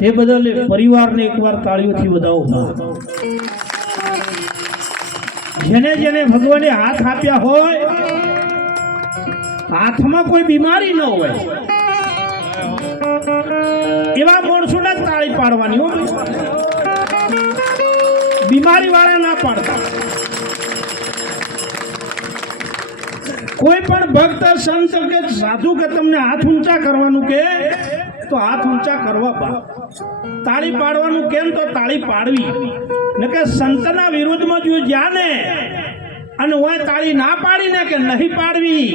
તે બદલ પરિવારને એકવાર તાળીઓથી વધાવો. જેને જેને ભગવાને હાથ આપ્યા હોય, હાથમાં કોઈ બીમારી ન હોય એવા માણસોને તાળી પાડવાની. બીમારી વાળા ના પાડતા. કોઈ પણ ભક્ત સંત કે સાધુ કે તમને હાથ ઊંચા કરવાનું કે તો હાથ ઊંચા કરવા બા. તાળી પાડવાનું કેમ તો તાળી પાડવી ને કે સંતના વિરુદ્ધમાં જો જ્યાં ને અને હું તાળી ના પાડીને કે નહીં પાડવી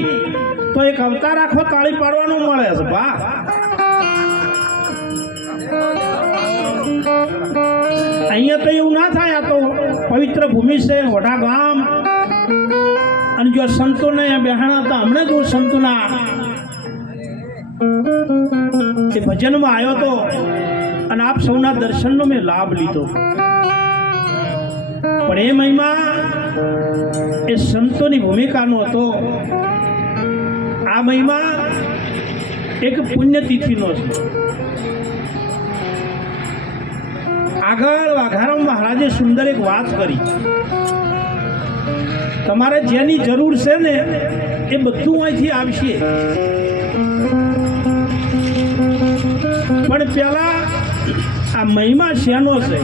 તો એક અવતાર આખો તાળી પાડવાનું મળે છે બા. અહીંયા તો એવું ના થાય. આ તો પવિત્ર ભૂમિ છે, વડા ગામ. અને જો સંતોને બેહાણા હતા, હમણાં જો સંતોના એ ભજનમાં આવ્યો હતો અને આપ સૌના દર્શનનો મેં લાભ લીધો. પણ એ મહિમા એ સંતોની ભૂમિકાનો હતો. આ મહિમા એક પુણ્યતિથિનો છે. આગળ વાઘારામ મહારાજે સુંદર એક વાત કરી. તમારે જેની જરૂર છે ને એ બધું અહીંથી આવશે, પણ પેલા આ મહિમા શેનો છે?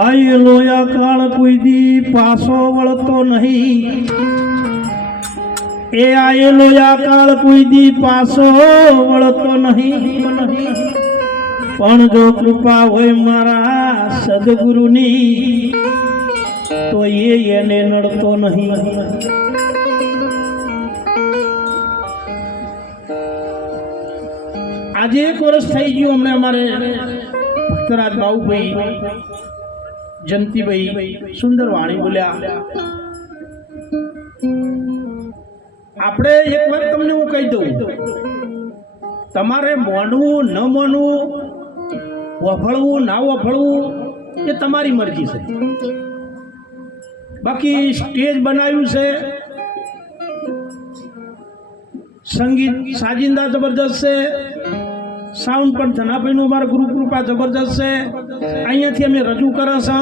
આયેલો આ કાળ કોઈ દી પાછો વળતો નહીં. એ આયેલો આ કાળ કોઈ દી પાછો વળતો નહીં. પણ જો કૃપા હોય મારા સદગુરુની તો એને નડતો નહીં. આજે એક વર્ષ થઈ ગયું. અમને અમારે ભક્તરાજ બાબુભાઈ, જયંતિભાઈ સુંદર વાણી બોલ્યા. આપણે એક વાત તમને હું કહી દઉં, તમારે માનવું ન માનવું, વફળવું ના વફળવું એ તમારી મરજી છે. બાકી સ્ટેજ બનાવ્યું છે, સંગીત સાજિંદા જબરદસ્ત છે, સાઉન્ડ પણ ધનાભાઈનું અમારા ગુરુ કૃપા જબરદસ્ત છે. અહીંયાથી અમે રજૂ કરે છે.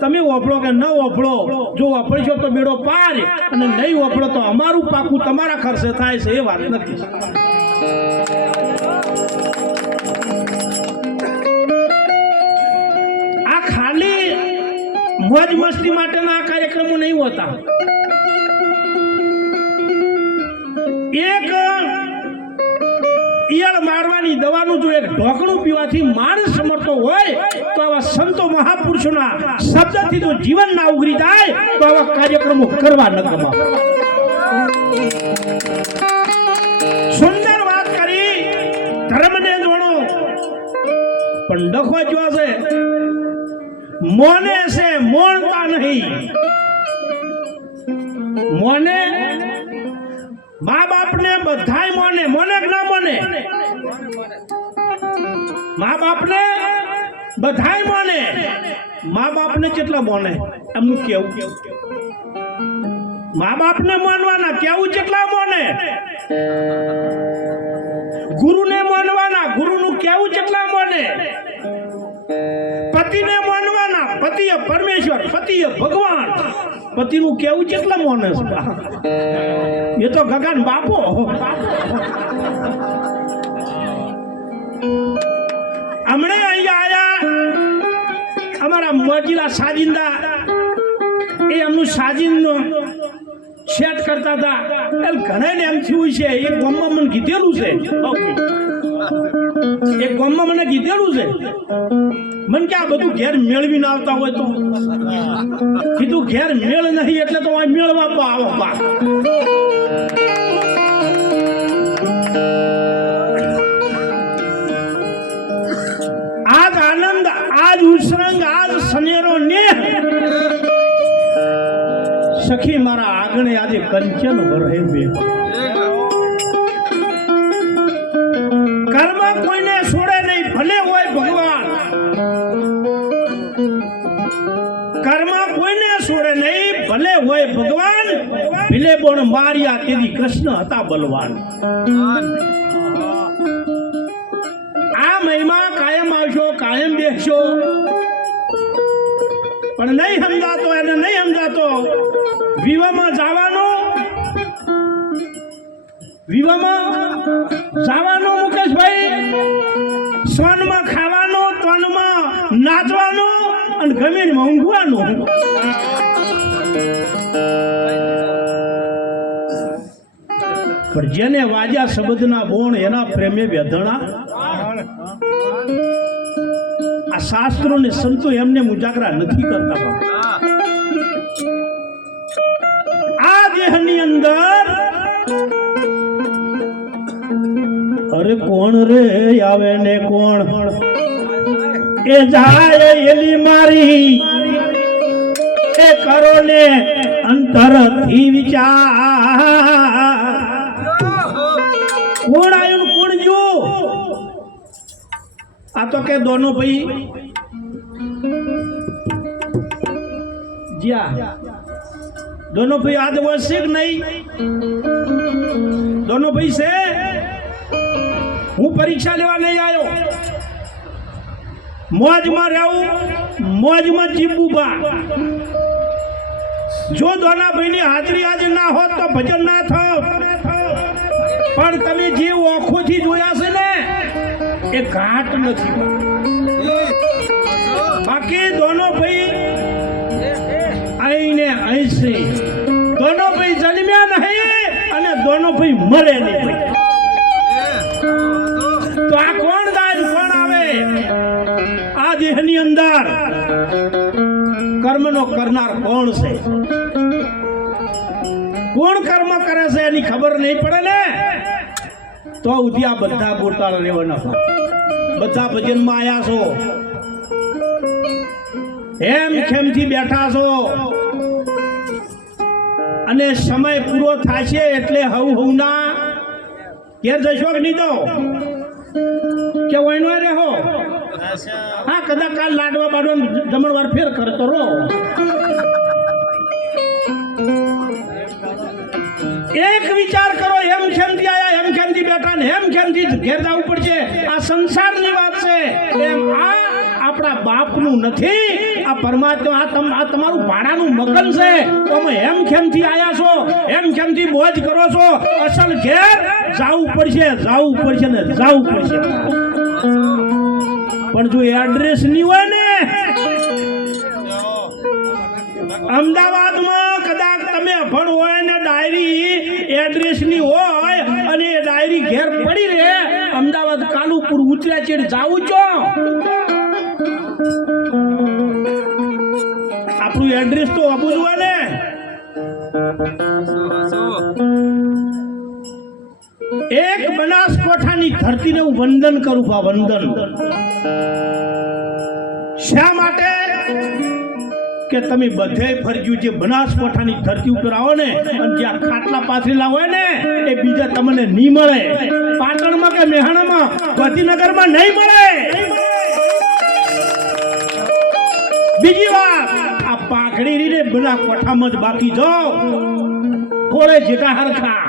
તમે વફળો કે ન વફળો, જો વફળશો તો બેડો પાર, અને નહીં વફળો તો અમારું પાકું તમારા ખર્ચે થાય છે. એ વાત નથી. આ ખાલી મોજ મસ્તી માટેના આ કાર્યક્રમો નહીં હોતા. એક ઈયળ મારવાની દવાનું જો એક ઢોકણું પીવાથી માણસ સમર્થો હોય તો આવા સંતો મહાપુરુષોના શબ્દથી જો જીવન ના ઉગરી જાય તો આવા કાર્યક્રમો કરવા ન ગમા. સુંદર વાત કરી, ધર્મને જોડો, પણ ડખો જો છે મોને છે, મોણતા નહીં. મોને મા બાપને બધાય મોને, મોને કે ના મોને? મા બાપને બધાય મોને. મા બાપને કેટલા મોને એમનું કેવું? મા બાપને માનવાના, કેવું કેટલા મોને? ગુરુને માનવાના, ગુરુનું કેવું કેટલા મોને? પતિને માનવાના, પતિએ પરમેશ્વર, પતિએ ભગવાન, પતિનું કેવું કેટલા મોને? એ તો ગગન બાપો. હમણે અહીંયા આયા અમારા મોજીલા સાજિંદા, એ એમનું સાજિંદનો સેટ કરતા હતા. ઘણા એમ થયું છે, એક ગામમાં મને કીધેલું છે, એક ગામમાં મને કીધેલું છે, મને કે આ બધું ઘેર મેળવીને આવતા હોય તો કીધું ઘેર મેળ નહીં એટલે તો મેળવા આવો બા. આજ આનંદ, આજ ઉત્સંગ, આજ સનેરો ને સખી મારા આગળ આજે કંચન ભરે બે. કર્મ કોઈને છોડે નહીં, ભલે હોય ભગવાન. કર્મ કોઈને છોડે નહીં, ભલે હોય ભગવાન, ભલે બોણ માર્યા તેથી કૃષ્ણ હતા બલવાન. આ મહિમા કાયમ આવશો, કાયમ બેસશો, પણ નહીં સમજાતો, એને નહીં સમજાતો. વિવાહમાં જવાનું મુકેશભાઈ, સોનમાં ખાવાનું, તનમાં નાચવાનું અને ગમીનમાં ઊંઘવાનું. પણ જેને વાજ્યા શબ્દના બોણ એના પ્રેમે વેધણા. આ શાસ્ત્રો ને સંતો એમને ઉજાગરા નથી કરતા. આ દેહની અંદર અરે કોણ રે આવે ને કોણ એ જાય એલી મારી એ કરો ને અંતરથી વિચાર. કોણ આવ્યું ને કોણ જો? આ તો કે દોનો ભાઈ જ્યા दोनों भाई आज वर्षिक नहीं, दोनों भाई से हूँ परीक्षा लेवा नहीं आयो. मौज में रहूं, मौज में जीवू बा. जो दोना भाई ની હાજરી આજ ના હોત તો ભજન ના થાત. પણ તમે જે ઓખોથી જોયા છે ને એ ઘાટ નથી. બાકી दोनों भाई આઈને આઈસે, दोनों भाई જન્મ્યા નહીં અને दोनों भाई મરે નહીં. તો આ કોણ દાજ કોણ આવે? આ દેહની અંદર કર્મનો કરનાર કોણ છે? કોણ કર્મ કરે છે એની ખબર નહીં પડે ને તો ઉધી આ બધા ગોટાળા લેવાના. બધા ભજનમાં આયા છો, એમ ખેમથી બેઠા છો અને સમય પૂરો થશે એટલે હવના ઘેર જશો કે નહીં? તો કે વહીનો રહો. હા, કદાચ કાલ લાડવા બાડવા જમણવાર ફેર કરતો રહો. એક વિચાર કરો, એમ ખેમથી આયા, એમ ખેમથી બેઠા ને એમ ખેમથી ઘેર જવું પડશે. આ સંસારની વાત છે. એમ આ આપણા બાપનું નથી, આ પરમાત્મા, આ તમારું ભાડાનું મકાન છે. તમે એમ ખેમથી આયા છો, એમ ખેમથી મોજ કરો છો. અસલ ઘેર જવું પડશે, જવું પડશે ને જવું પડશે. પણ જો એડ્રેસ નહીં હોય ને, અમદાવાદમાં કદાચ તમે અભણ હોય ને ડાયરી એડ્રેસ ની હોય અને એ ડાયરી ઘેર પડી રહે, અમદાવાદ કાલુપુર ઉતર્યા ચેડ જાવું છો. આપણું એડ્રેસ તો આપવું જ હોય ને. એક બનાસકોઠાની ધરતીને હું વંદન કરું બા, વંદન. શા માટે? કે તમે બધે ફરજ્યું જે બનાસકોઠાની ધરતી ઉપર આવો ને અને જ્યાં ખાટલા પાથરેલા હોય ને એ બીજા તમને નહીં મળે. પાટણમાં કે મહેણામાં, ગાંધીનગરમાં નહીં મળે. બીજી વાત, આ પાઘડી રીને બનાસકોઠામાં જ બાકી જાઓ. થોડે જેટા હરખા